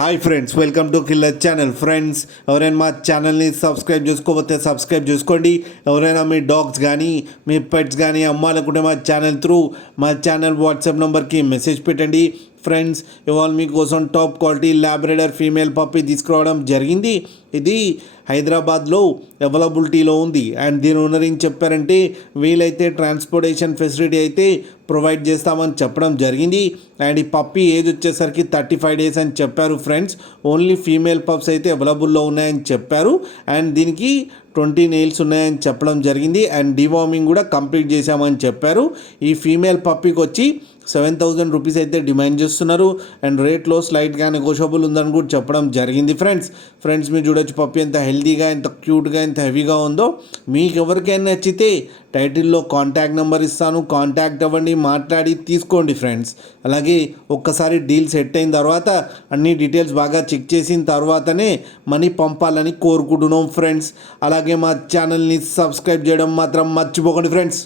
Hi friends, welcome to killer channel. Friends, ఎవరైనా మా ఛానల్ని సబ్స్క్రైబ్ చేసుకోకపోతే సబ్స్క్రైబ్ చేసుకోండి. ఎవరైనా మీ డాగ్స్ కానీ మీ పెట్స్ కానీ అమ్మాలనుకుంటే మా ఛానల్ త్రూ మా ఛానల్ వాట్సాప్ నెంబర్కి మెసేజ్ పెట్టండి. ఫ్రెండ్స్, ఇవాళ మీకోసం top quality Labrador female puppy తీసుకురావడం జరిగింది. ఇది హైదరాబాద్లో అవైలబిలిటీలో ఉంది. అండ్ దీని ఓనర్ ఏం చెప్పారంటే, వీలైతే ట్రాన్స్పోర్టేషన్ ఫెసిలిటీ అయితే ప్రొవైడ్ చేస్తామని చెప్పడం జరిగింది. అండ్ ఈ పప్పీ ఏజ్ వచ్చేసరికి 35 days అని చెప్పారు. ఫ్రెండ్స్, ఓన్లీ ఫీమేల్ పప్స్ అయితే అవైలబుల్లో ఉన్నాయని చెప్పారు. అండ్ దీనికి 20 nails ఉన్నాయని చెప్పడం జరిగింది. అండ్ డివార్మింగ్ కూడా కంప్లీట్ చేశామని చెప్పారు. ఈ ఫీమేల్ పప్పీకి వచ్చి 7,000 రూపీస్ అయితే డిమాండ్ చేస్తున్నారు. అండ్ రేట్లో స్లైట్గా నెగోషియబుల్ ఉందని కూడా చెప్పడం జరిగింది. ఫ్రెండ్స్ మీరు చూడొచ్చు పప్పీ ఎంత హెల్తీగా, ఎంత క్యూట్గా, ఎంత హెవీగా ఉందో. మీకు ఎవరికైనా నచ్చితే టైటిల్లో కాంటాక్ట్ నెంబర్ ఇస్తాను, కాంటాక్ట్ అవ్వండి, మాట్లాడి తీసుకోండి. ఫ్రెండ్స్, అలాగే ఒక్కసారి డీల్ సెట్ అయిన తర్వాత అన్ని డీటెయిల్స్ బాగా చెక్ చేసిన తర్వాతనే మనీ పంపాలని కోరుకుంటున్నాం. ఫ్రెండ్స్, అలాగే మా ఛానల్ని సబ్స్క్రైబ్ చేయడం మాత్రం మర్చిపోకండి. ఫ్రెండ్స్.